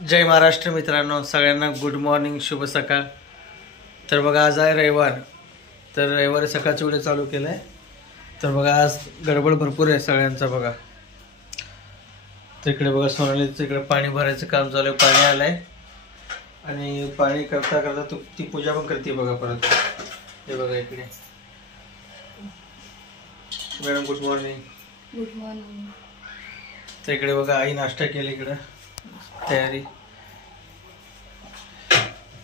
जय महाराष्ट्र मित्रांनो, सगळ्यांना good morning, शुभ सकाळ. तर बघा आज आहे रविवार. तर रविवारी सकाळचा व्हिडिओ चालू केला आहे. तर बघा आज गडबड भरपूर आहे सगळ्यांचा. बघा तर इकडे बघा सोनालीचं इकडे पाणी भरायचं काम चालू आहे. पाणी आलं आहे आणि पाणी करता करता ती पूजा पण करते बघा परत. हे बघा इकडे madam good morning. Good morning. तर इकडे बघा आई नाश्ता केला इकडं तयारी.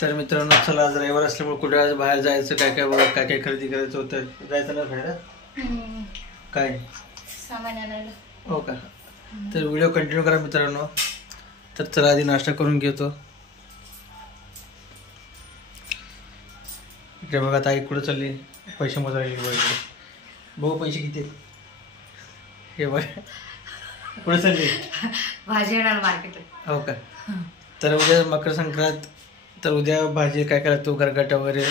तर मित्रांनो चला आज रविवार असल्यामुळे कुठे आज बाहेर जायचं काय काय बघा, काय काय खरेदी करायचं होतं. जायचं ना बाहेर काय सामान आणायला. हो का. तर व्हिडिओ कंटिन्यू करा मित्रांनो. तर चला आधी नाश्ता करून घेतो. इकडे बघा ताई कुठं चालली, पैसे मोजायला बघा इकडे. बघू पैसे किती आहेत. हे बघा कुठे चालली, भाजी आणायला मार्केटला. हो का. तर उद्या मकर संक्रांत. तर उद्या भाजी काय करा तो गरगाटा वगैरे.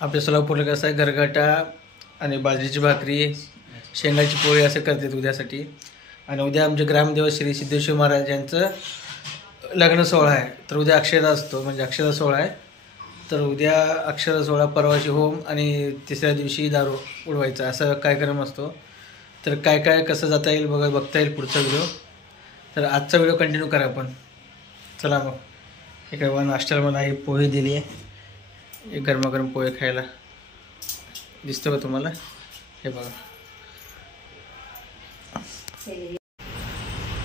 आपल्या सोलापूरला कसं आहे गरगाटा आणि बाजरीची भाकरी शेंगाची पोळी असं करतात उद्यासाठी. आणि उद्या आमचे ग्रामदेव श्री सिद्धेश्वर महाराज यांचं लग्न सोहळा आहे. तर उद्या अक्षदा असतो, म्हणजे अक्षदा सोहळा आहे. तर उद्या अक्षदा सोहळा, परवाशी होम आणि तिसऱ्या दिवशी दारू उडवायचा असा कार्यक्रम असतो. तर काय काय कसं जाता येईल बघता येईल पुढचा व्हिडिओ. तर आजचा व्हिडिओ कंटिन्यू करा आपण. चला मग. इकडे बघा नाश्त्याला मला ही पोहे दिली आहे. एक गरमागरम पोहे खायला दिसतो का तुम्हाला. हे बघा.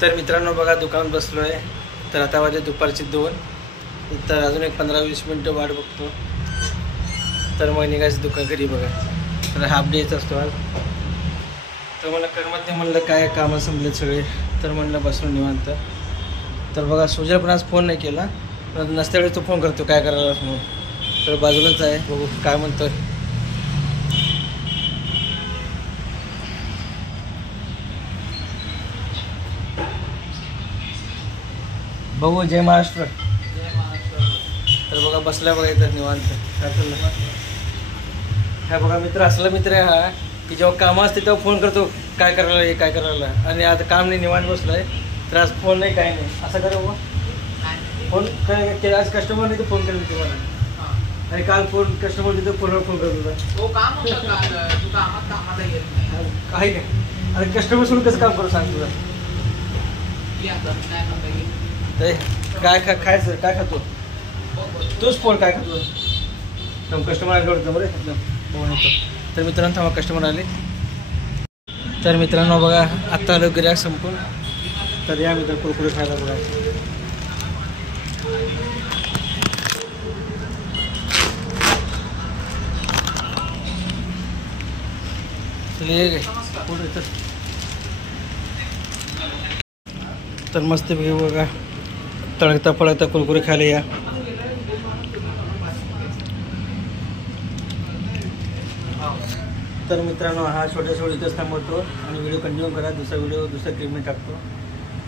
तर मित्रांनो बघा दुकानात बसलो आहे. तर आता वाजले दुपारचे 2. तर अजून एक 15-20 मिनटं वाट बघतो. तर मग निघायचं दुकान घरी बघा. तर हाफ डेच असतो आज. तर मला करमत नाही, म्हणलं काय कामं संपलेत सगळे. तर म्हणलं बसून निवांत. तर बघा सुजल पण आज फोन नाही केला. नसत्या वेळेस तो फोन करतो काय करायला म्हणून. तर बाजूलाच आहे, बघू काय म्हणतोय. बघू. जय महाराष्ट्र. तर बघा बसल्या बघा इथं निवांत. काय चाललं काय बघा. मित्र असला मित्र आहे हा की जेव्हा कामं असते तेव्हा फोन करतो काय करायला हे काय करायला. आणि आता काम नाही निवांत बसलो आहे. तर आज फोन नाही काय नाही असं करा बाबा. फोन काय केलं आज कस्टमर नाही तर फोन केलं तुम्हाला. आणि काल फोन कस्टमर तिथं फोनवर फोन करत होता. काही काय. आणि कस्टमर सोडून कसं काम करू सांग तुला. काय खायचं काय खातो तोच फोन काय खातो. कस्टमर आले होतं बरं फोन येतो. तर मित्रांनो थांबा कस्टमर आले. तर मित्रांनो बघा आत्ता आलो गिऱ्हाईक संपून. तर या मित्र कुरकुरे खायला बघा. तर मस्त बघा तळकता फळकता कुरकुरे खायला या. तर मित्रांनो हा छोट्या इथंच थांबवतो आणि व्हिडिओ कंटिन्यू करा. दुसरा व्हिडिओ दुसऱ्या क्लिपमध्ये टाकतो.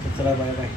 तर चला बाय बाय.